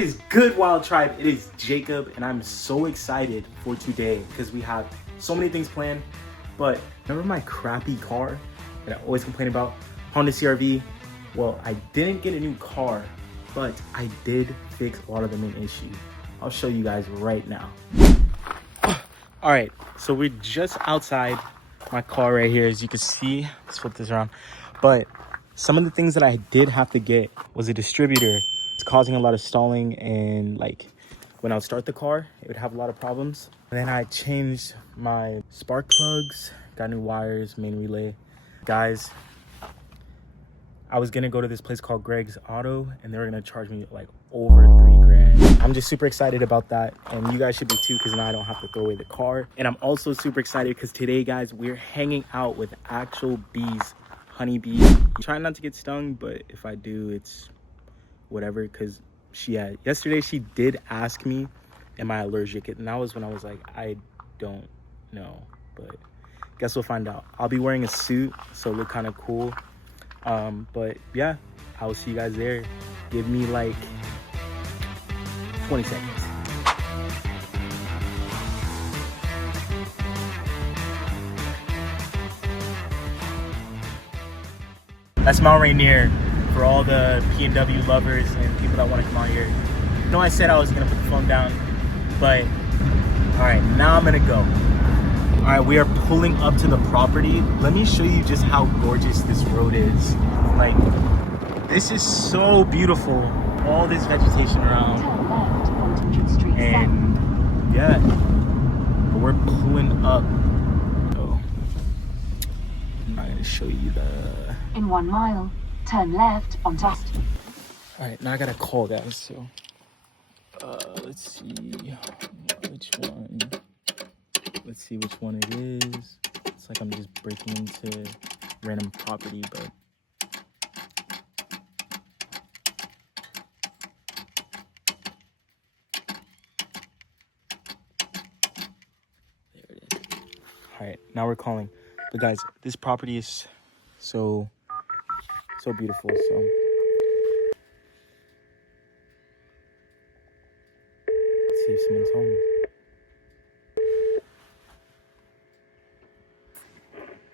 What is good, Wyld Tribe? It is Jacob, and I'm so excited for today because we have so many things planned. But remember my crappy car that I always complain about? Honda CR-V? Well, I didn't get a new car, but I did fix a lot of the main issues. I'll show you guys right now. All right, so we're just outside my car right here. As you can see, let's flip this around. But some of the things that I did have to get was a distributor. It's causing a lot of stalling, and like when I would start the car, it would have a lot of problems. And then I changed my spark plugs, got new wires, main relay. Guys, I was gonna go to this place called Greg's Auto, and they were gonna charge me like over $3 grand. I'm just super excited about that, and you guys should be too, because now I don't have to throw away the car. And I'm also super excited because today, guys, we're hanging out with actual bees, honeybees. Trying not to get stung, but if I do, it's whatever, because yesterday she did ask me, am I allergic? And that was when I was like, I don't know, but guess we'll find out. I'll be wearing a suit, so look kind of cool. But yeah, I will see you guys there. Give me like 20 seconds. That's Mount Rainier for all the P&W lovers and people that want to come out here. You know, I said I was gonna put the phone down, but all right, now I'm gonna go. All right, we are pulling up to the property. Let me show you just how gorgeous this road is. Like, this is so beautiful. All this vegetation around. And yeah, but we're pulling up. Oh, I'm not gonna show you the... In 1 mile, turn left on Dust. All right, now I got a call, guys, so let's see which one. Let's see which one it is. It's like I'm just breaking into random property, but there it is. All right, now we're calling. But guys, this property is so beautiful. So let's see if someone's home.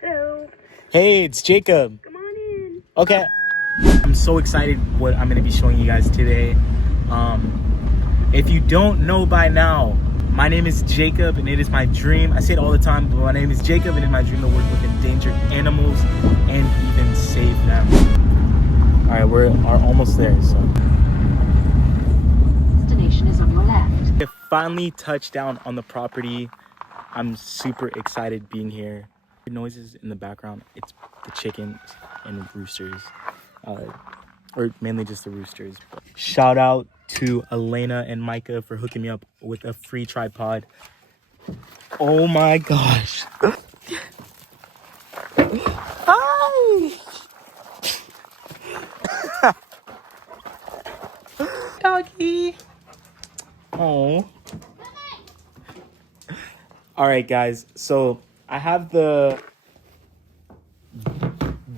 Hello. Hey, it's Jacob. Come on in. Okay. I'm so excited what I'm going to be showing you guys today. If you don't know by now, my name is Jacob, and it is my dream. I say it all the time, but my name is Jacob, and it's my dream to work with endangered animals and even save them. All right, we're almost there. So Destination is on your left. we finally touched down on the property. I'm super excited being here. The noises in the background, it's the chickens and the roosters, or mainly just the roosters. But shout out to Elena and Micah for hooking me up with a free tripod. Oh my gosh. Hi. Doggy. Oh. All right, guys. So I have the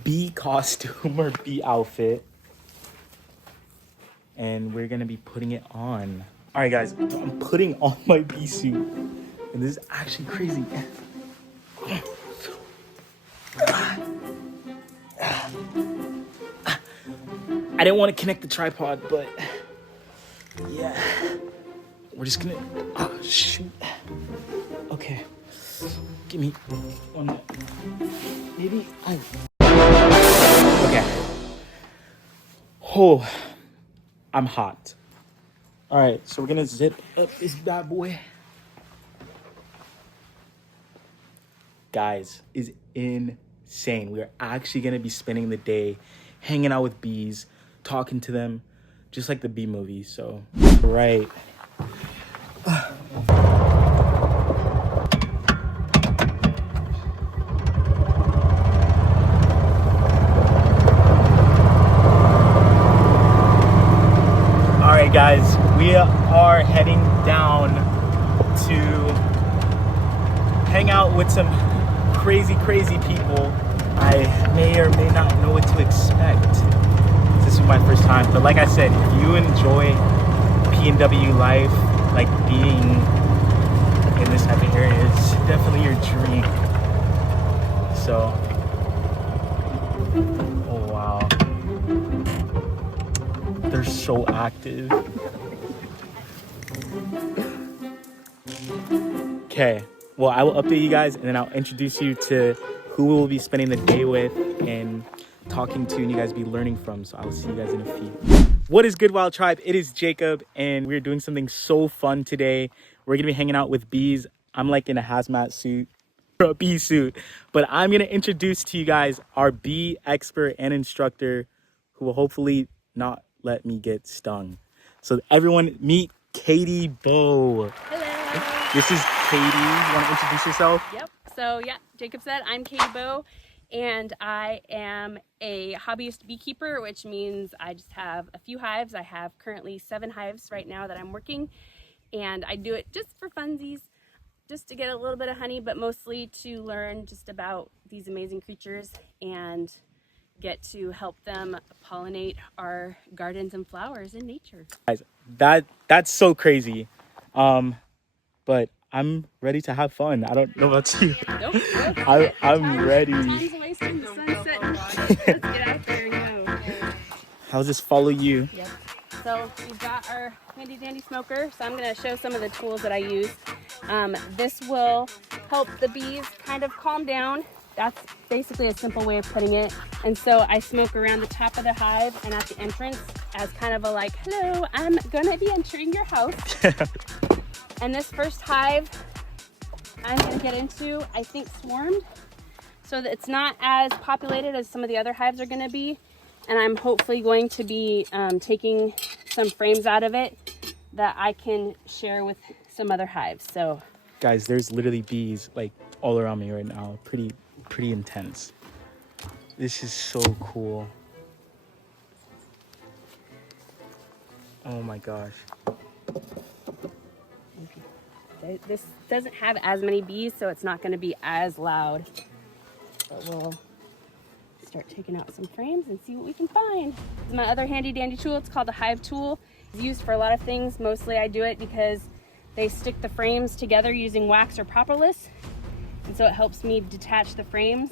bee costume or bee outfit, and we're gonna be putting it on. All right, guys. I'm putting on my bee suit, and this is actually crazy. I didn't want to connect the tripod, but yeah, we're just gonna, oh shoot. Okay, give me 1 minute. Maybe okay. Oh, I'm hot. All right, so we're gonna zip up this bad boy. Guys, is insane. We're actually gonna be spending the day hanging out with bees, talking to them, just like the bee movie. So, right. All right, guys, we are heading down to hang out with some crazy people. I may or may not know what to expect. This is my first time, but like I said, if you enjoy P&W life, like being in this type of area is definitely your dream. So, oh wow, they're so active. Okay, well, I will update you guys and then I'll introduce you to who we will be spending the day with and talking to, and you guys be learning from. So I will see you guys in a few. What is good, Wyld Tribe? It is Jacob, and we're doing something so fun today. We're gonna be hanging out with bees. I'm like in a hazmat suit, or a bee suit, but I'm gonna introduce to you guys our bee expert and instructor who will hopefully not let me get stung. So everyone meet Katie Bow. Hello. This is Katie. You want to introduce yourself? Yep. So yeah, Jacob said I'm Katie Bow, and I am a hobbyist beekeeper, which means I just have a few hives. I have currently 7 hives right now that I'm working, and I do it just for funsies, just to get a little bit of honey, but mostly to learn just about these amazing creatures and get to help them pollinate our gardens and flowers in nature. Guys, that's so crazy. But I'm ready to have fun. I don't know about you. Nope. I'm ready. Time's wasting, the sun's setting. Let's get out there and go. I'll just follow you. Yep. So we've got our handy dandy smoker. So I'm going to show some of the tools that I use. This will help the bees kind of calm down. That's basically a simple way of putting it. And so I smoke around the top of the hive and at the entrance as kind of a like, hello, I'm going to be entering your house. And this first hive I'm going to get into, I think, swarmed. So that it's not as populated as some of the other hives are going to be. And I'm hopefully going to be taking some frames out of it that I can share with some other hives. So, guys, there's literally bees like all around me right now. Pretty intense. This is so cool. Oh my gosh. this doesn't have as many bees, so it's not going to be as loud. But we'll start taking out some frames and see what we can find. This is my other handy dandy tool. It's called a hive tool. It's used for a lot of things. Mostly I do it because they stick the frames together using wax or propolis. And so it helps me detach the frames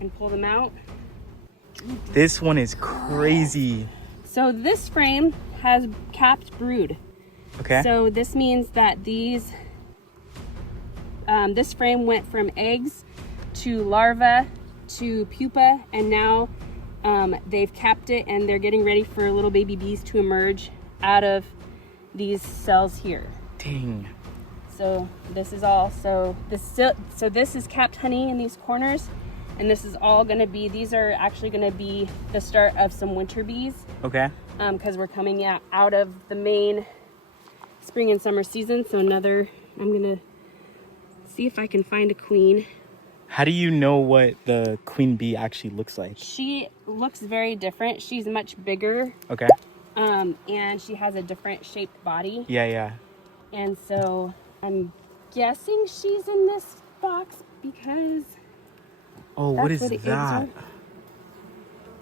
and pull them out. This one is crazy. So this frame has capped brood. Okay. So this means that these, this frame went from eggs to larva to pupa, and now they've capped it and they're getting ready for little baby bees to emerge out of these cells here. Dang. So this is all, so this is capped honey in these corners, and this is all gonna be, these are actually gonna be the start of some winter bees. Okay. Because we're coming out of the main spring and summer season. So I'm gonna see if I can find a queen. How do you know what the queen bee actually looks like? She looks very different. She's much bigger. Okay. And she has a different shaped body. Yeah. And so I'm guessing she's in this box because Oh, what is that's where the eggs that? are.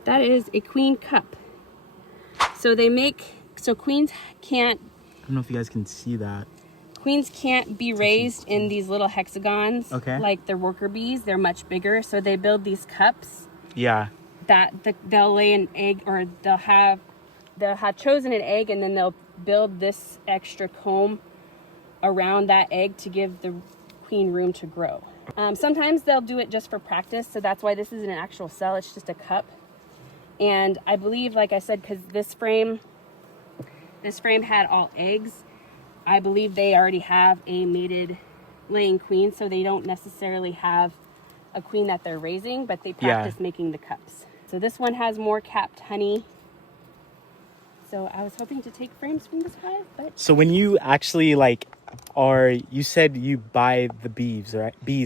That is a queen cup. So queens can't, I don't know if you guys can see that. queens can't be raised in these little hexagons. Okay. Like their worker bees. They're much bigger. So they build these cups Yeah. that they'll lay an egg, or they'll have chosen an egg, and then they'll build this extra comb around that egg to give the queen room to grow. Sometimes they'll do it just for practice. So that's why this isn't an actual cell. It's just a cup. And I believe, like I said, because this frame had all eggs, I believe they already have a mated laying queen, so they don't necessarily have a queen that they're raising, but they practice making the cups. So this one has more capped honey. So I was hoping to take frames from this hive, but... So when you actually you said you buy the bees,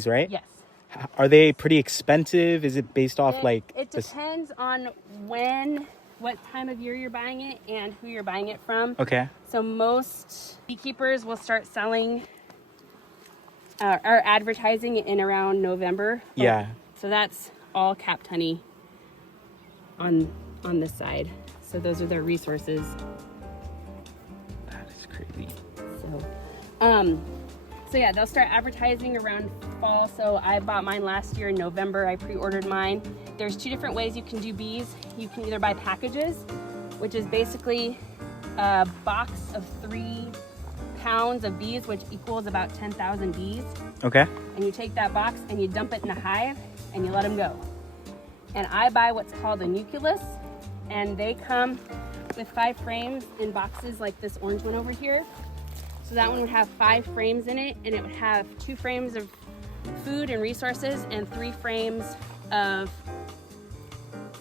right? Yes. Are they pretty expensive? Is it based off It depends on what time of year you're buying it and who you're buying it from. Okay. So most beekeepers will start selling or advertising in around November. Yeah. So that's all capped honey on this side. So those are their resources. So yeah, they'll start advertising around fall. So I bought mine last year in November. I pre-ordered mine. There's 2 different ways you can do bees. You can either buy packages, which is basically a box of 3 pounds of bees, which equals about 10,000 bees. Okay. And you take that box and you dump it in a hive and you let them go. And I buy what's called a nucleus, and they come with 5 frames in boxes like this orange one over here. So that one would have 5 frames in it, and it would have 2 frames of food and resources and 3 frames of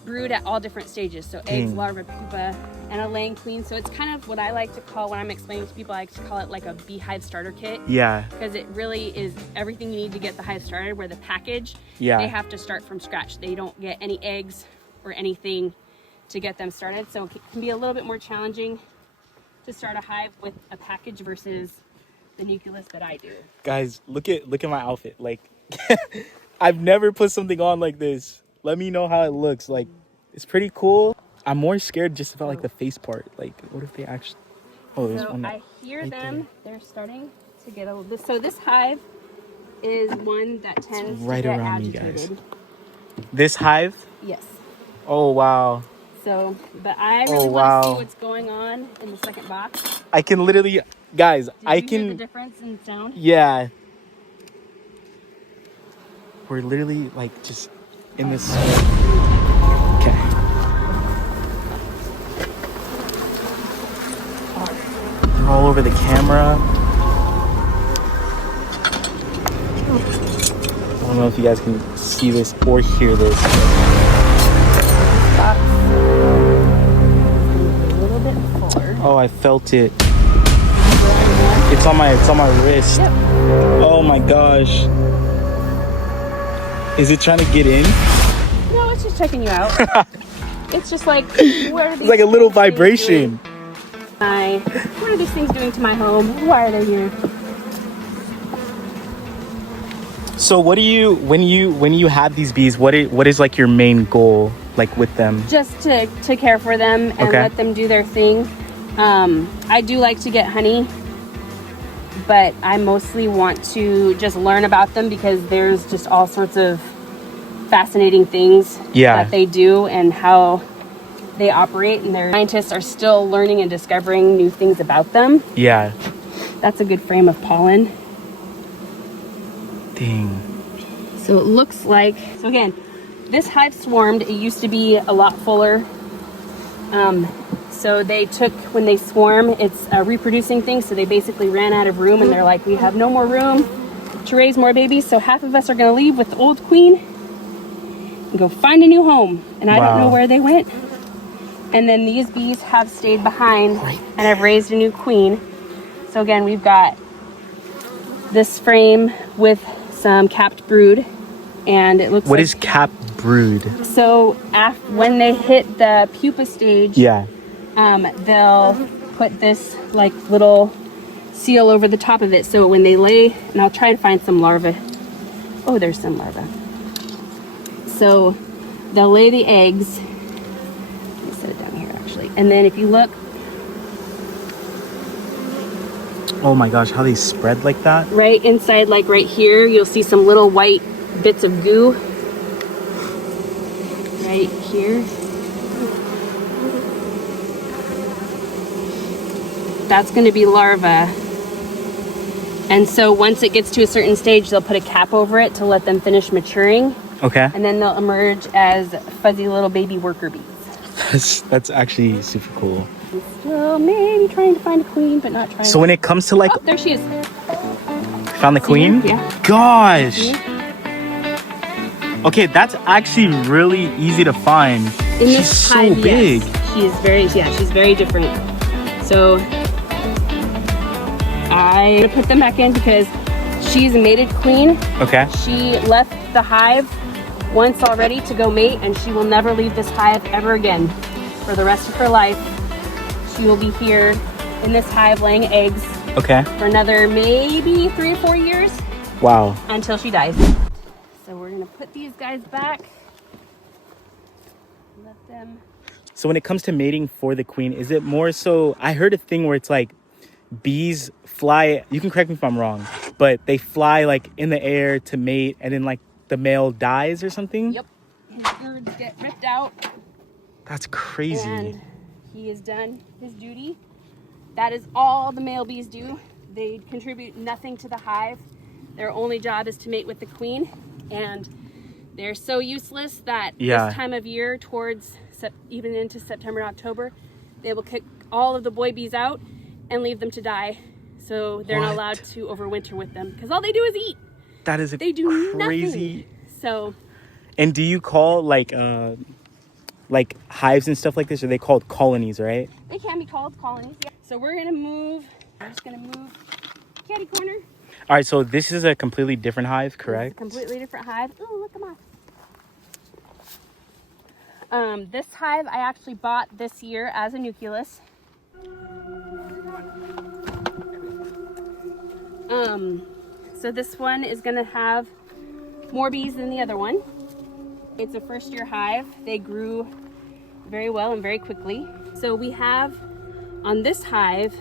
brood at all different stages. So eggs, larvae, pupa, and a laying queen. So it's kind of what I like to call, when I'm explaining to people, I like to call it like a beehive starter kit. Yeah. Because it really is everything you need to get the hive started, where the package, Yeah. they have to start from scratch. They don't get any eggs or anything to get them started. So it can be a little bit more challenging to start a hive with a package versus the nucleus that I do. Guys, look at my outfit. Like, I've never put something on like this. Let me know how it looks. Like, it's pretty cool. I'm more scared just about like the face part. Like, what if they actually? Oh, there's So one. I hear them. They're starting to get a little bit. So this hive is one that tends right to get around agitated. me, guys. This hive? Yes. Oh wow. So, but I really want to see what's going on in the second box. I can literally, guys. Did you hear the difference in sound? Yeah. We're literally like just in this. Okay. They're all over the camera. I don't know if you guys can see this or hear this. A little bit forward. Oh, I felt it. It's on my wrist. Yep. Oh my gosh. Is it trying to get in? No, it's just checking you out. It's just like, what are these? It's like a little things vibration. doing? What are these things doing to my home? Why are they here? So what do you, when you have these bees, what is like your main goal like with them? Just to care for them and let them do their thing. I do like to get honey, but I mostly want to just learn about them because there's just all sorts of fascinating things that they do and how they operate, and their scientists are still learning and discovering new things about them. Yeah. That's a good frame of pollen. Dang. So it looks like, so again, this hive swarmed. It used to be a lot fuller. So they took, when they swarm, it's a reproducing thing. So they basically ran out of room and they're like, we have no more room to raise more babies. So half of us are gonna leave with the old queen and go find a new home. And I don't know where they went. And then these bees have stayed behind and have raised a new queen. So again, we've got this frame with some capped brood, and it looks What is capped brood? so when they hit the pupa stage, they'll put this like little seal over the top of it, so when they lay, and I'll try to find some larvae. Oh, there's some larvae. So they'll lay the eggs. Let me set it down here actually, and then if you look, oh my gosh, how they spread like that? right inside, like right here, you'll see some little white bits of goo. Right here. That's going to be larvae. And so once it gets to a certain stage, they'll put a cap over it to let them finish maturing. Okay. And then they'll emerge as fuzzy little baby worker bees. That's actually super cool. Still maybe trying to find a queen, but not trying. So when it comes to like, oh, there she is. found the queen? Yeah. Gosh. Yeah. Okay, that's actually really easy to find. In She's this so hive, big. yes. She's very different. So I'm gonna put them back in because she's a mated queen. Okay. She left the hive once already to go mate, and she will never leave this hive ever again. For the rest of her life, she will be here in this hive laying eggs. Okay. For another maybe 3 or 4 years. Wow. Until she dies. So we're gonna put these guys back. Let them. So when it comes to mating for the queen, is it more so, I heard a thing where it's like, bees fly, you can correct me if I'm wrong, but they fly like in the air to mate, and then like the male dies or something? Yep. His birds get ripped out. That's crazy. And he has done his duty. That is all the male bees do. They contribute nothing to the hive. Their only job is to mate with the queen, and they're so useless that this time of year, towards even into September and October, they will kick all of the boy bees out and leave them to die. So they're not allowed to overwinter with them because all they do is eat. That is they do crazy. Nothing. So. And do you call like hives and stuff like this? Are they called colonies, right? They can be called colonies. Yeah. So we're gonna move. I'm just gonna move catty corner. All right. So this is a completely different hive, correct? This is a completely different hive. Oh, look at my. This hive I actually bought this year as a nucleus. So this one is gonna have more bees than the other one. It's a first-year hive. They grew very well and very quickly. So we have, on this hive,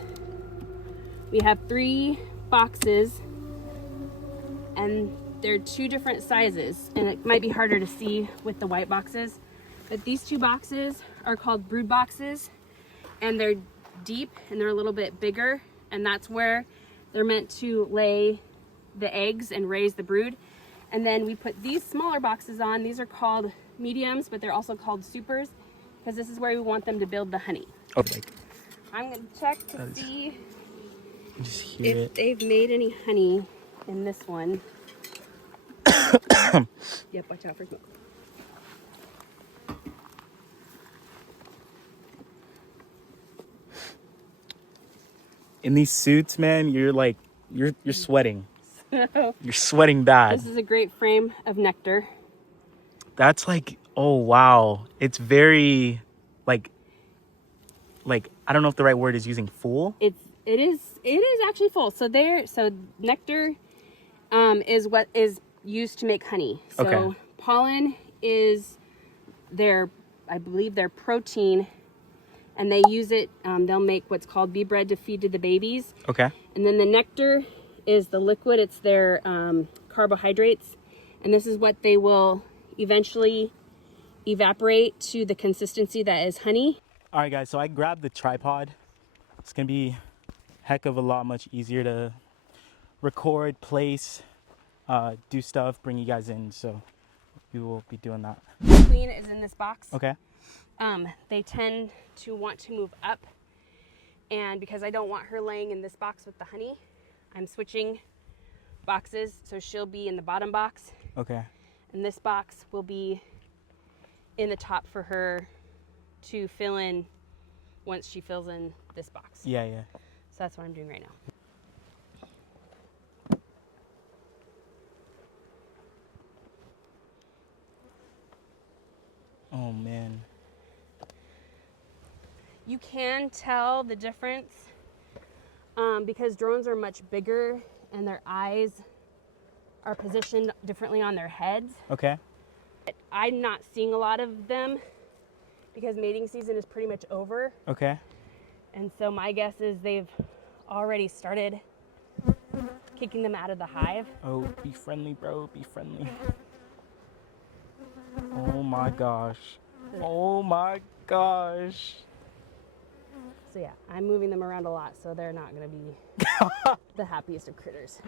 we have 3 boxes, and they're 2 different sizes, and it might be harder to see with the white boxes, but these 2 boxes are called brood boxes, and they're deep and they're a little bit bigger, and that's where they're meant to lay the eggs and raise the brood. And then we put these smaller boxes on. These are called mediums, but they're also called supers, because this is where we want them to build the honey. Okay. I'm gonna check to see just hear if they've made any honey in this one. Yep, watch out for smoke. In these suits, man, you're like, you're sweating. You're sweating bad. This is a great frame of nectar. That's like, oh wow. It's very like I don't know if the right word is using full. It is actually full. So nectar is what is used to make honey. So pollen is I believe their protein, and they use it, they'll make what's called bee bread to feed to the babies. Okay. And then the nectar is the liquid. It's their carbohydrates, and this is what they will eventually evaporate to the consistency that is honey. All right, guys, so I grabbed the tripod. It's gonna be heck of a lot much easier to record, place, do stuff, bring you guys in, so we will be doing that. The queen is in this box. Okay. They tend to want to move up, and because I don't want her laying in this box with the honey, I'm switching boxes, so she'll be in the bottom box. Okay. And this box will be in the top for her to fill in once she fills in this box. Yeah, yeah. So that's what I'm doing right now. Oh man. You can tell the difference because drones are much bigger and their eyes are positioned differently on their heads. Okay. I'm not seeing a lot of them because mating season is pretty much over. Okay. And so my guess is they've already started kicking them out of the hive. Oh, be friendly, bro. Be friendly. Oh my gosh. Oh my gosh. So yeah, I'm moving them around a lot, so they're not gonna be the happiest of critters.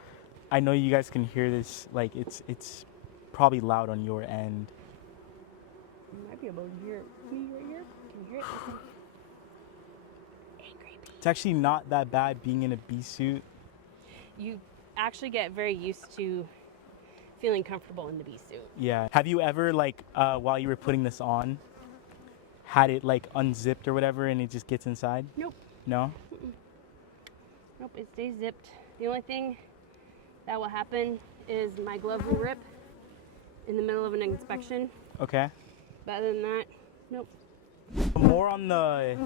I know you guys can hear this, like it's probably loud on your end. You might be able to hear it. Can you hear it? Can you hear it? Angry bee. It's actually not that bad being in a bee suit. You actually get very used to feeling comfortable in the bee suit. Yeah. Have you ever while you were putting this on, had it like unzipped or whatever and it just gets inside? Nope. No? Mm-mm. Nope, it stays zipped. The only thing that will happen is my glove will rip in the middle of an inspection. Okay. But other than that, nope. More on the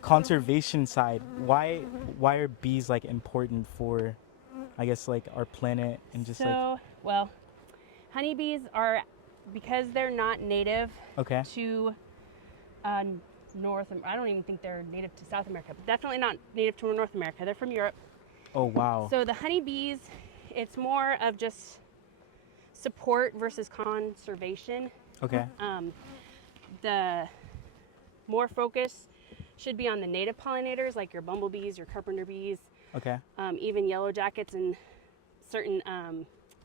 conservation side, why are bees like important for, I guess, like our planet and just well, honeybees are, because they're not native okay. to I don't even think they're native to South America, but definitely not native to North America. They're from Europe. Oh, wow. So the honeybees, it's more of just support versus conservation. Okay. The more focus should be on the native pollinators, like your bumblebees, your carpenter bees, Okay. even yellow jackets and certain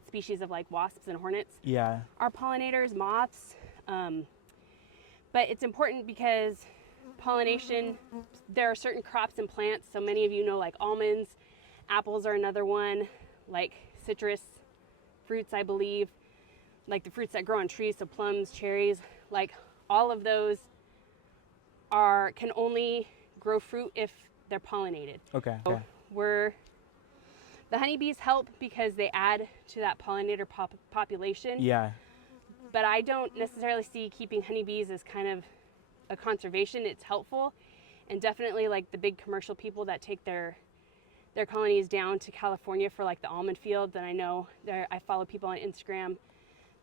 species of like wasps and hornets Yeah. are pollinators, moths. But it's important because pollination, there are certain crops and plants. So many of you know, like almonds, apples are another one, like citrus fruits, I believe, like the fruits that grow on trees, so plums, cherries, like all of those can only grow fruit if they're pollinated. Okay. So the honeybees help because they add to that pollinator population. Yeah. But I don't necessarily see keeping honeybees as kind of a conservation. It's helpful, and definitely like the big commercial people that take their colonies down to California for like the almond fields. And I know I follow people on Instagram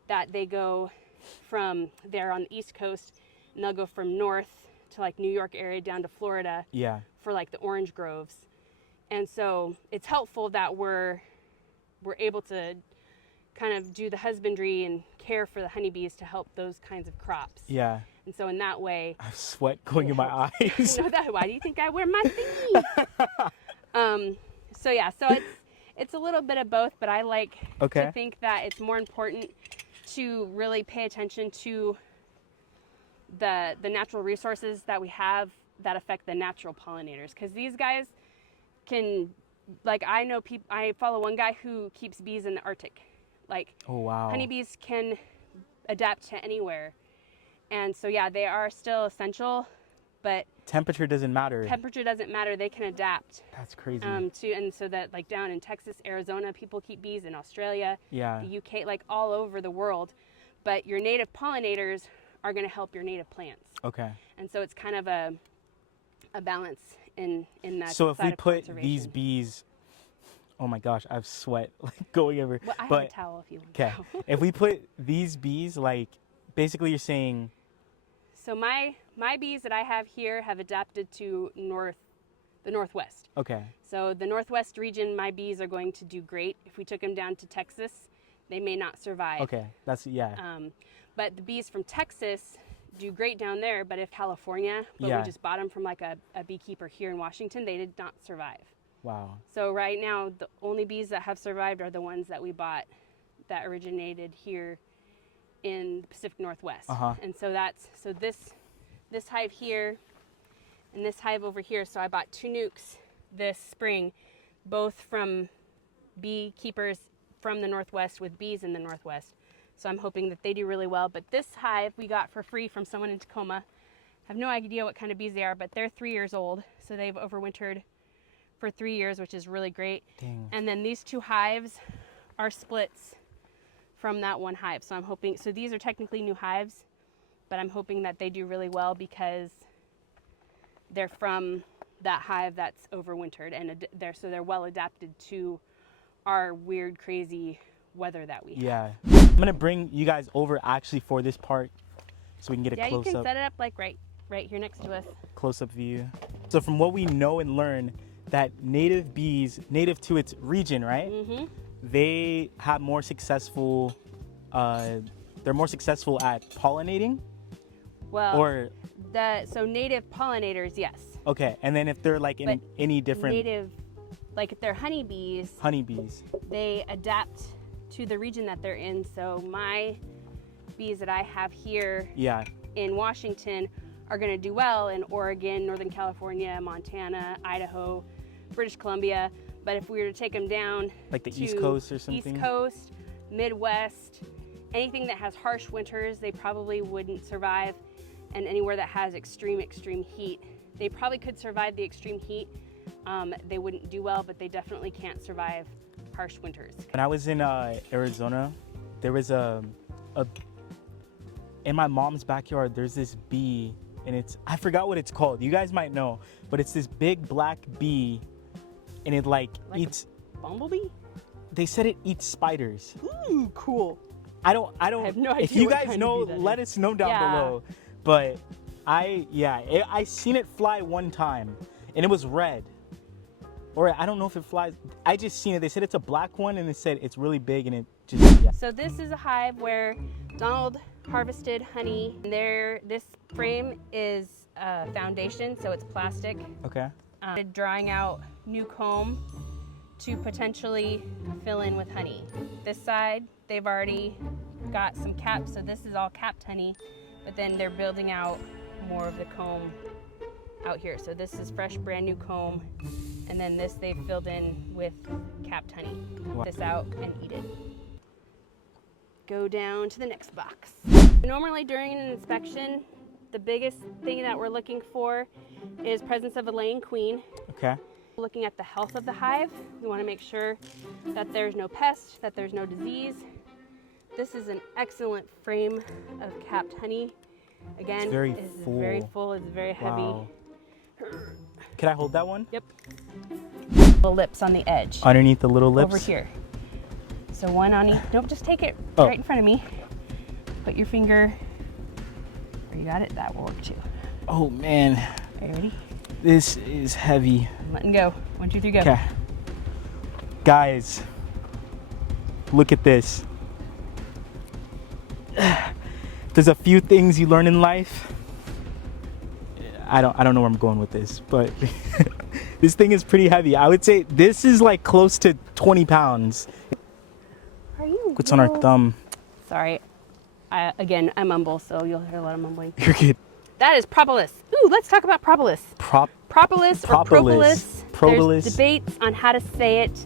that they go from there on the East Coast, and they'll go from north to like New York area down to Florida. Yeah. For like the orange groves. And so it's helpful that we're able to kind of do the husbandry and care for the honeybees to help those kinds of crops. Yeah. And so in that way, I have sweat going in my eyes. you know that. Why do you think I wear my thingy? So yeah, so it's a little bit of both, but I like to think that it's more important to really pay attention to the natural resources that we have that affect the natural pollinators, because these guys can, like, I follow one guy who keeps bees in the Arctic. Like, oh, wow. Honeybees can adapt to anywhere. And so, yeah, they are still essential, but temperature doesn't matter. Temperature doesn't matter. They can adapt. That's crazy. And so that, like, down in Texas, Arizona, people keep bees. In Australia, yeah, the UK, like all over the world. But your native pollinators are going to help your native plants. Okay. And so it's kind of a balance in that. So if we put these bees, oh my gosh, I have sweat like going over. Well, I have a towel if you want. Okay. If we put these bees, like, basically you're saying. So my bees that I have here have adapted to the Northwest. Okay. So the Northwest region, my bees are going to do great. If we took them down to Texas, they may not survive. Okay. That's, yeah. But the bees from Texas do great down there, but if California, we just bought them from like a beekeeper here in Washington, they did not survive. Wow. So right now, the only bees that have survived are the ones that we bought that originated here in the Pacific Northwest. And so this hive here and this hive over here. So I bought 2 nukes this spring, both from beekeepers from the Northwest with bees in the Northwest. So I'm hoping that they do really well. But this hive we got for free from someone in Tacoma. I have no idea what kind of bees they are, but they're 3 years old. So they've overwintered for 3 years, which is really great. Dang. And then these 2 hives are splits from that one hive. So I'm hoping, so these are technically new hives, but I'm hoping that they do really well because they're from that hive that's overwintered, and they're well adapted to our weird, crazy weather that we have. Yeah. I'm gonna bring you guys over actually for this part so we can get a close up. Yeah, you can set it up like right here next to us. Close up view. So from what we know and learn, that native bees, native to its region, right? Mm-hmm. They have more successful, they're more successful at pollinating? Well, so native pollinators, yes. Okay, and then if they're like in any different... Native, like if they're honeybees, they adapt to the region that they're in. So my bees that I have here in Washington are going to do well in Oregon, Northern California, Montana, Idaho, British Columbia. But if we were to take them down like the East Coast or something? East Coast, Midwest, anything that has harsh winters, they probably wouldn't survive. And anywhere that has extreme heat, they probably could survive the extreme heat. They wouldn't do well, but they definitely can't survive harsh winters. When I was in Arizona, there was in my mom's backyard, there's this bee, and I forgot what it's called. You guys might know, but it's this big black bee, and it like eats... a bumblebee? They said it eats spiders. Ooh, cool. I don't I have no idea. If you guys know, let us know down below. But I seen it fly one time, and it was red. Or I don't know if it flies. I just seen it. They said it's a black one, and they said it's really big, and it just, yeah. So this is a hive where Donald harvested honey. This frame is a foundation, so it's plastic. Okay. Drying out new comb to potentially fill in with honey. This side, they've already got some caps, so this is all capped honey, but then they're building out more of the comb out here. So this is fresh, brand new comb, and then this they've filled in with capped honey. Wow. This out and eat it. Go down to the next box. Normally during an inspection, the biggest thing that we're looking for is presence of a laying queen. Okay. Looking at the health of the hive, we want to make sure that there's no pest, that there's no disease. This is an excellent frame of capped honey. Again, it's very it's full. Very full, it's very heavy. Wow. Can I hold that one? Yep. Little lips on the edge. Underneath the little lips? Over here. So one on each. Don't just take it Oh. right in front of me. Put your finger where you got it. That will work too. Oh man. Are you ready? This is heavy. I'm letting go. 1, 2, 3, go. Okay. Guys, look at this. There's a few things you learn in life. I don't know where I'm going with this, but this thing is pretty heavy. I would say this is like close to 20 pounds. Are you? What's on our thumb? Sorry. Again, I mumble, so you'll hear a lot of mumbling. You're good. That is propolis. Ooh, let's talk about propolis. Propolis or propolis. Propolis. There's debates on how to say it.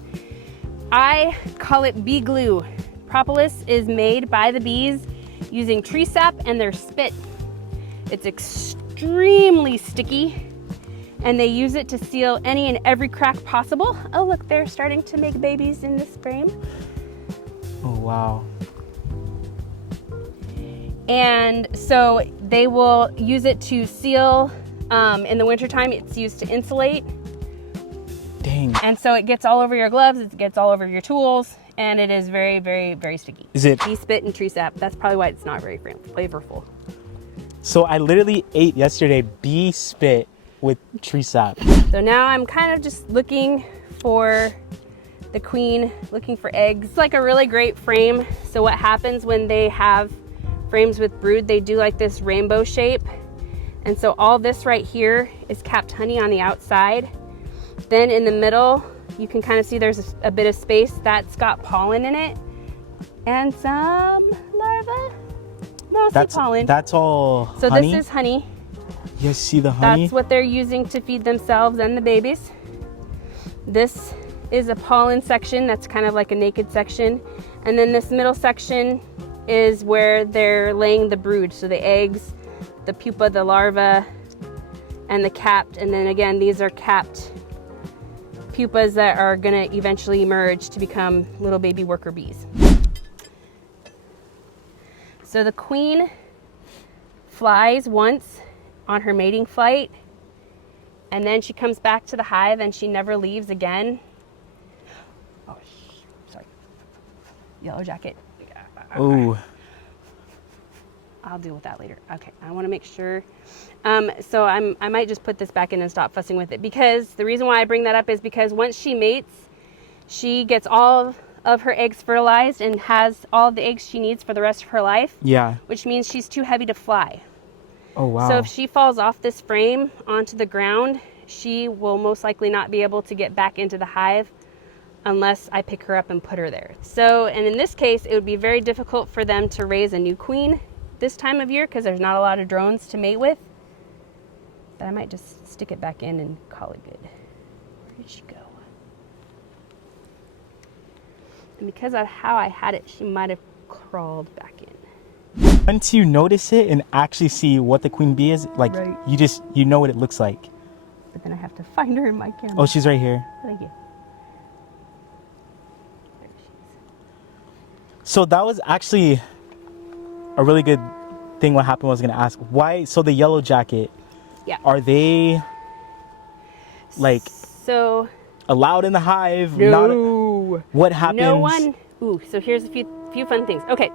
I call it bee glue. Propolis is made by the bees using tree sap and their spit. It's extremely sticky, and they use it to seal any and every crack possible. Oh, look, they're starting to make babies in this frame. Oh, wow. And so they will use it to seal. In the wintertime, it's used to insulate. Dang. And so it gets all over your gloves, it gets all over your tools, and it is very, very, very sticky. Is it? Bee spit and tree sap. That's probably why it's not very flavorful. So I literally ate yesterday bee spit with tree sap. So now I'm kind of just looking for the queen, looking for eggs. It's like a really great frame. So what happens when they have frames with brood, they do like this rainbow shape. And so all this right here is capped honey on the outside. Then in the middle, you can kind of see there's a bit of space that's got pollen in it and some larvae, mostly pollen. That's all So honey? this is honey. You guys see the honey? That's what they're using to feed themselves and the babies. This is a pollen section that's kind of like a naked section. And then this middle section is where they're laying the brood. So the eggs, the pupa, the larva, and the capped. And then again, these are capped pupas that are gonna eventually emerge to become little baby worker bees. So the queen flies once on her mating flight, and then she comes back to the hive and she never leaves again. Oh, sorry. Yellow jacket. Oh. I'll deal with that later. Okay, I want to make sure. So I might just put this back in and stop fussing with it, because the reason why I bring that up is because once she mates, she gets all of her eggs fertilized and has all the eggs she needs for the rest of her life. Yeah. Which means she's too heavy to fly. Oh, wow. So if she falls off this frame onto the ground, she will most likely not be able to get back into the hive unless I pick her up and put her there. So, and in this case, it would be very difficult for them to raise a new queen this time of year because there's not a lot of drones to mate with. But I might just stick it back in and call it good. Where did she go? And because of how I had it, she might have crawled back in. Once you notice it and actually see what the queen bee is, like, Right. you know what it looks like. But then I have to find her in my camera. Oh, she's right here. Thank you. So that was actually a really good thing. What happened, I was gonna ask why. So the yellow jacket, Yeah. are they like So allowed in the hive? no. Not, what happens? No one. Ooh, so here's a few fun things. Okay,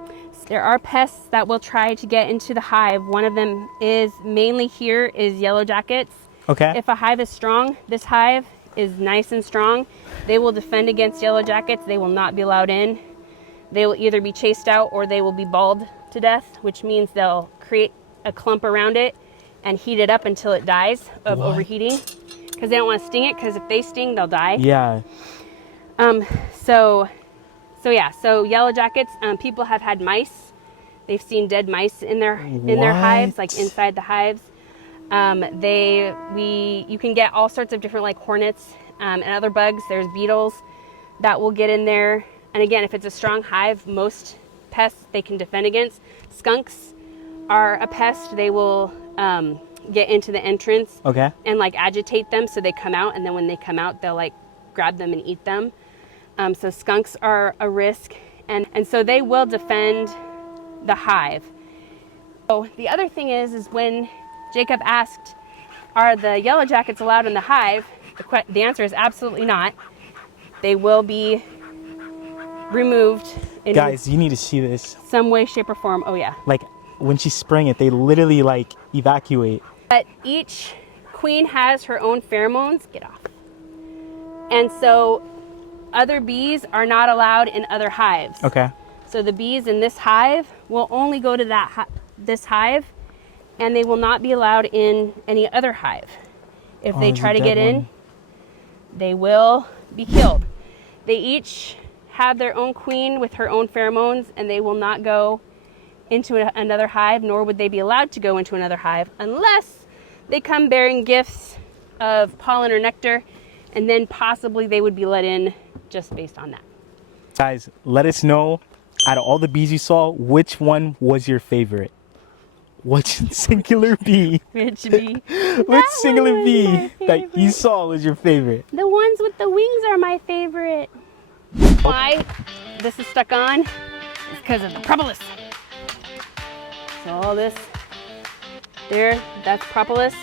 There are pests that will try to get into the hive. One of them is mainly here is yellow jackets. Okay. If a hive is strong, this hive is nice and strong, they will defend against yellow jackets. They will not be allowed in. They will either be chased out or they will be balled to death, which means they'll create a clump around it and heat it up until it dies of overheating, because they don't want to sting it, because if they sting, they'll die. Yeah. So yellow jackets, people have had mice. They've seen dead mice in their hives, like inside the hives. You can get all sorts of different like hornets and other bugs. There's beetles that will get in there. And again, if it's a strong hive, most pests they can defend against. Skunks are a pest. They will get into the entrance and like agitate them so they come out. And then when they come out, they'll like grab them and eat them. So skunks are a risk. And so they will defend the hive. So the other thing is when Jacob asked, are the yellow jackets allowed in the hive? The answer is absolutely not. They will be removed in Guys, you need to see this. Some way, shape, or form. Oh yeah. Like when she's spraying it, they literally like evacuate. But each queen has her own pheromones. Get off. And so other bees are not allowed in other hives. Okay. So the bees in this hive will only go to this hive, and they will not be allowed in any other hive. If they try to get in, they will be killed. They each have their own queen with her own pheromones, and they will not go into another hive, nor would they be allowed to go into another hive unless they come bearing gifts of pollen or nectar, and then possibly they would be let in just based on that. Guys, let us know, out of all the bees you saw, which one was your favorite? Which singular bee? Which bee? Which singular bee that you saw was your favorite? The ones with the wings are my favorite. Why this is stuck on is because of the propolis. So all this there, that's propolis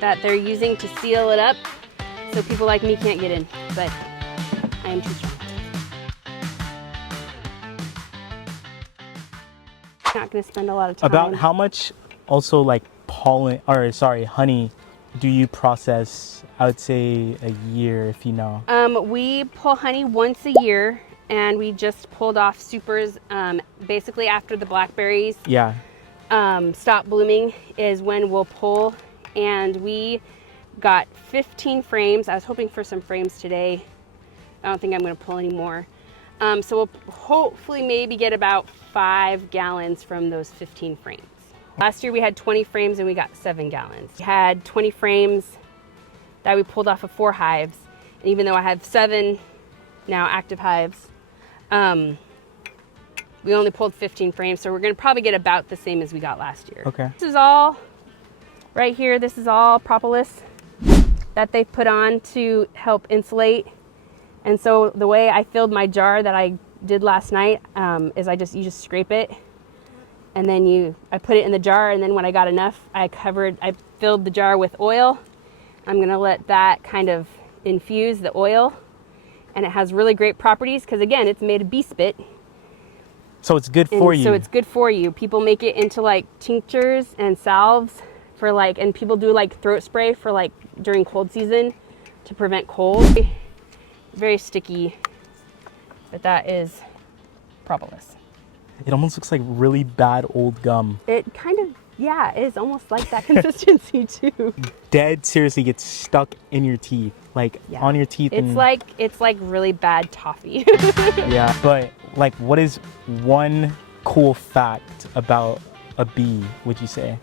that they're using to seal it up so people like me can't get in, but I am too strong. I'm not going to spend a lot of time. About how much also like honey do you process? I would say a year, if you know. We pull honey once a year, and we just pulled off supers basically after the blackberries stop blooming is when we'll pull, and we got 15 frames. I was hoping for some frames today. I don't think I'm going to pull any more. So we'll hopefully maybe get about 5 gallons from those 15 frames. Last year we had 20 frames and we got 7 gallons. We had 20 frames that we pulled off of 4 hives. And even though I have 7 now active hives, we only pulled 15 frames. So we're gonna probably get about the same as we got last year. Okay. This is all, right here, this is all propolis that they put on to help insulate. And so the way I filled my jar that I did last night is you just scrape it, and then I put it in the jar, and then when I got enough, I filled the jar with oil. I'm gonna let that kind of infuse the oil, and it has really great properties because again, it's made of bee spit. So it's good for you. So it's good for you. People make it into like tinctures and salves for like, and people do like throat spray for like during cold season to prevent cold. Very sticky, but that is propolis. It almost looks like really bad old gum. It kind of, yeah, it is almost like that consistency too. Dead seriously gets stuck in your teeth, like on your teeth. It's like really bad toffee. Yeah, but like, what is one cool fact about a bee, would you say?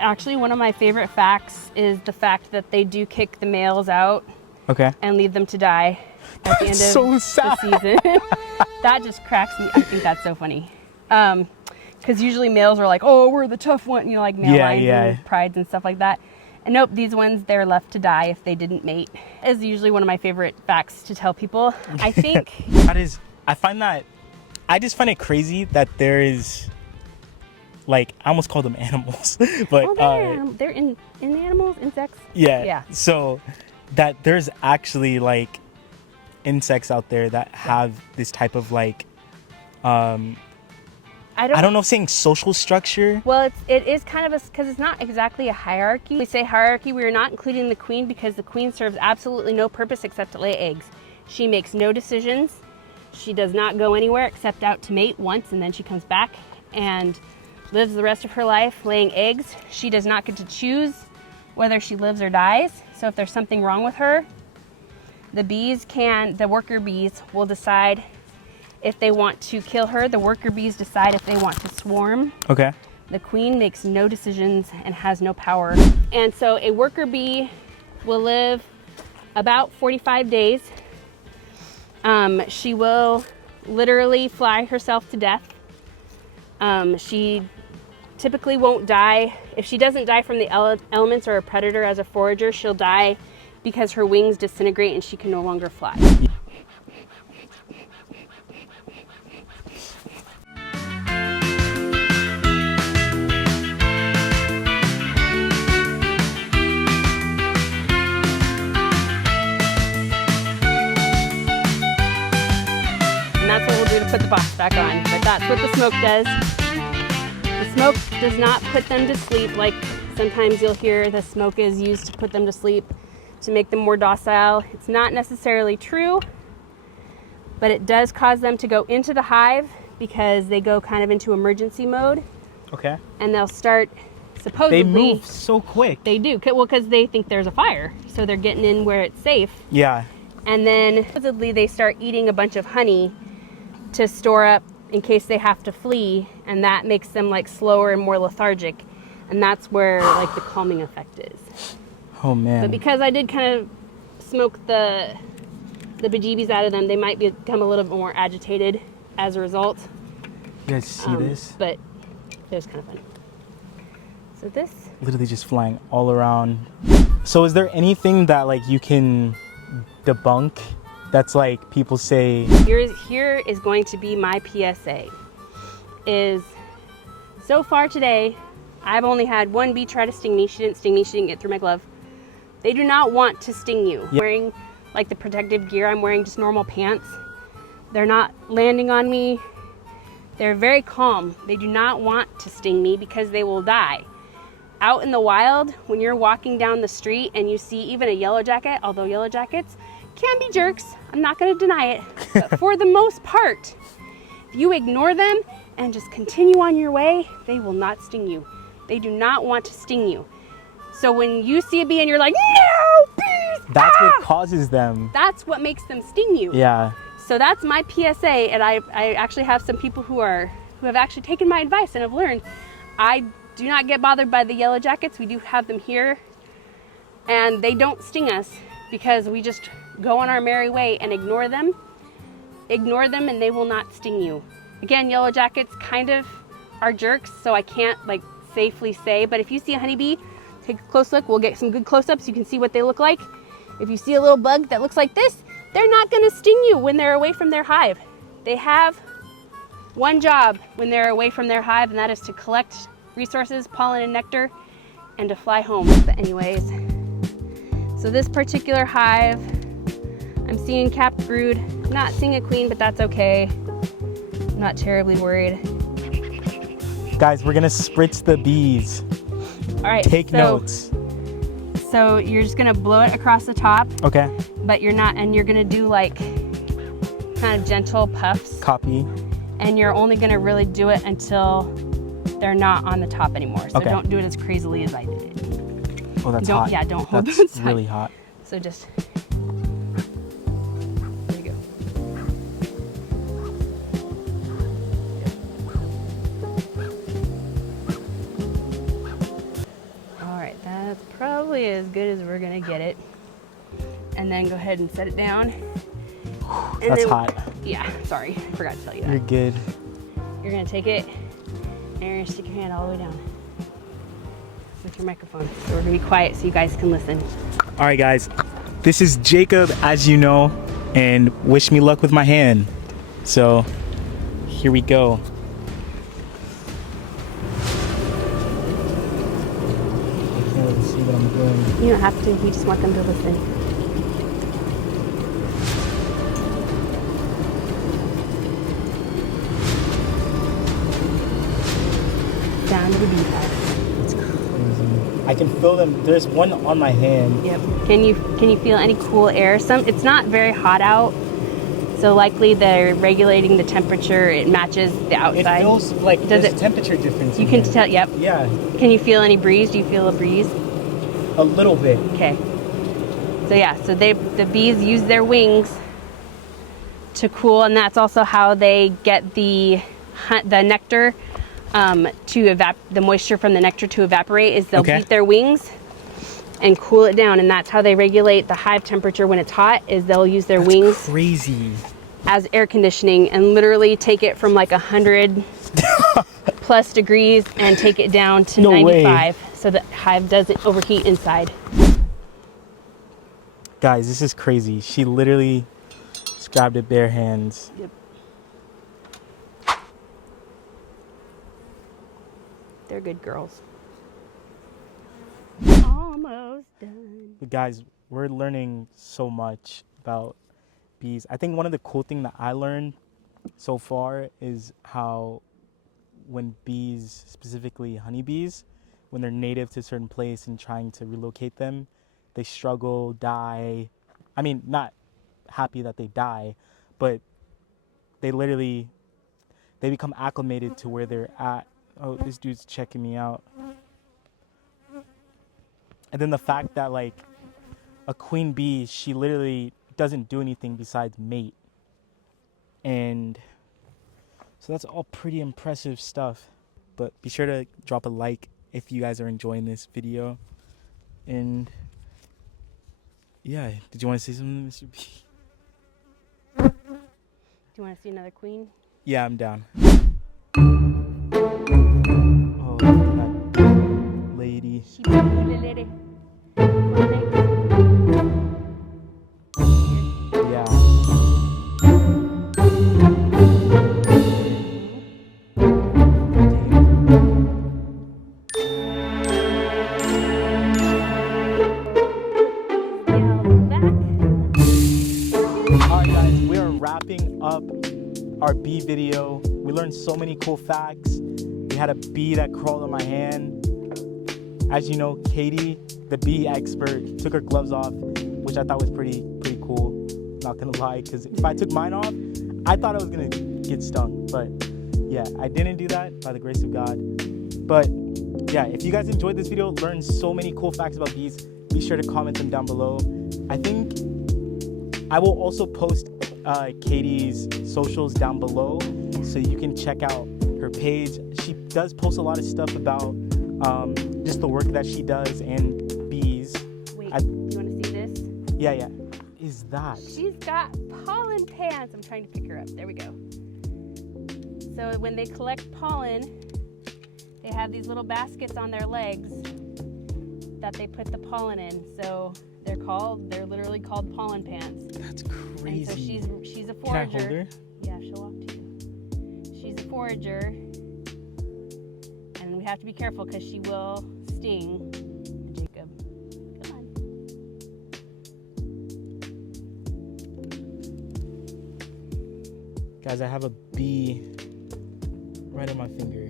Actually, one of my favorite facts is the fact that they do kick the males out. Okay. And leave them to die at the end of so sad. the season. That just cracks me. I think that's so funny. Because usually males are like, oh, we're the tough one, you know, like male lions and prides and stuff like that. And nope, these ones, they're left to die if they didn't mate. Is usually one of my favorite facts to tell people. I think I just find it crazy that there is, like, I almost call them animals, but they're in the animals, insects. Yeah. So that there's actually like insects out there that have this type of like I I don't know if saying social structure. Well, it is kind of because it's not exactly a hierarchy. We say hierarchy, we are not including the queen because the queen serves absolutely no purpose except to lay eggs. She makes no decisions. She does not go anywhere except out to mate once, and then she comes back and lives the rest of her life laying eggs. She does not get to choose whether she lives or dies. So if there's something wrong with her, the worker bees will decide if they want to kill her. The worker bees decide if they want to swarm. Okay. The queen makes no decisions and has no power. And so a worker bee will live about 45 days. She will literally fly herself to death. She typically won't die. If she doesn't die from the elements or a predator as a forager, she'll die because her wings disintegrate and she can no longer fly. And that's what we'll do to put the box back on. But that's what the smoke does. The smoke does not put them to sleep like sometimes you'll hear the smoke is used to put them to sleep to make them more docile. It's not necessarily true, but it does cause them to go into the hive because they go kind of into emergency mode. Okay. And they'll start supposedly. They move so quick. They do. Well, because they think there's a fire. So they're getting in where it's safe. Yeah. And then supposedly they start eating a bunch of honey to store up in case they have to flee. And that makes them like slower and more lethargic. And that's where like the calming effect is. Oh man. But because I did kind of smoke the bejeebies out of them, they might become a little bit more agitated as a result. You guys see this? But it was kind of fun. So this literally just flying all around. So is there anything that like you can debunk that's like people say? Here is going to be my PSA. Is so far today, I've only had one bee try to sting me. She didn't sting me. She didn't get through my glove. They do not want to sting you. Yep. Wearing like the protective gear, I'm wearing just normal pants. They're not landing on me. They're very calm. They do not want to sting me because they will die. Out in the wild, when you're walking down the street and you see even a yellow jacket, although yellow jackets can be jerks, I'm not going to deny it, but for the most part, if you ignore them and just continue on your way, they will not sting you. They do not want to sting you. So when you see a bee and you're like, no, bees! That's what causes them. That's what makes them sting you. Yeah. So that's my PSA, and I actually have some people who have actually taken my advice and have learned. I do not get bothered by the yellow jackets. We do have them here, and they don't sting us because we just go on our merry way and ignore them. Ignore them and they will not sting you. Again, yellow jackets kind of are jerks, so I can't like safely say, but if you see a honeybee, take a close look. We'll get some good close-ups. You can see what they look like. If you see a little bug that looks like this, they're not going to sting you when they're away from their hive. They have one job when they're away from their hive, and that is to collect resources, pollen and nectar, and to fly home. But anyways, so this particular hive, I'm seeing capped brood. I'm not seeing a queen, but that's okay. I'm not terribly worried. Guys, we're gonna spritz the bees. All right. Take notes. So you're just gonna blow it across the top. Okay. But you're not, and you're gonna do like kind of gentle puffs. Copy. And you're only gonna really do it until they're not on the top anymore. So don't do it as crazily as I did it. Oh, that's hot. Yeah, don't hold That's those tight. really hot. So just, there you go. All right, that's probably as good as we're gonna get it. And then go ahead and set it down. And that's then, hot. Yeah, sorry, I forgot to tell you that. You're good. You're gonna take it and you're gonna stick your hand all the way down with your microphone. So we're gonna be quiet so you guys can listen. All right, guys, this is Jacob, as you know, and wish me luck with my hand. So here we go. I can't really see what I'm doing. You don't have to, we just want them to listen. I can feel them. There's one on my hand. Yep. Can you feel any cool air? It's not very hot out, so likely they're regulating the temperature. It matches the outside. It feels like there's a temperature difference. You can tell. Yep. Yeah. Can you feel any breeze? Do you feel a breeze? A little bit. Okay. So yeah, so the bees use their wings to cool, and that's also how they get the nectar the moisture from the nectar to evaporate. Is they'll beat their wings and cool it down, and that's how they regulate the hive temperature when it's hot. Is they'll use their wings crazy as air conditioning and literally take it from like 100 plus degrees and take it down to 95 so the hive doesn't overheat inside. Guys, this is crazy. She literally just grabbed it bare hands. Yep. They're good girls. Almost done. But guys, we're learning so much about bees. I think one of the cool things that I learned so far is how when bees, specifically honeybees, when they're native to a certain place and trying to relocate them, they struggle, die. I mean, not happy that they die, but they become acclimated to where they're at. Oh, this dude's checking me out. And then the fact that like a queen bee, she literally doesn't do anything besides mate. And so that's all pretty impressive stuff. But be sure to drop a like if you guys are enjoying this video. And yeah, did you want to say something, Mr. B? Do you want to see another queen? Yeah, I'm down. Oh, that lady. She lady. Yeah. Alright guys, we are wrapping up our bee video. We learned so many cool facts. We had a bee that crawled on my hand. As you know, Katie, the bee expert, took her gloves off, which I thought was pretty cool. Not gonna lie, because if I took mine off, I thought I was gonna get stung. But yeah, I didn't do that by the grace of God. But yeah, if you guys enjoyed this video, learned so many cool facts about bees, be sure to comment them down below. I think I will also post Katie's socials down below so you can check out her page. She does post a lot of stuff about just the work that she does and bees. Wait, you want to see this? Yeah. Is that? She's got pollen pants. I'm trying to pick her up. There we go. So when they collect pollen, they have these little baskets on their legs that they put the pollen in. So they're literally called pollen pants. That's crazy. And so she's a forager. Can I hold her? Yeah, she'll walk to you. She's a forager. And we have to be careful because she will sting Jacob. Come on. Guys, I have a bee right on my finger.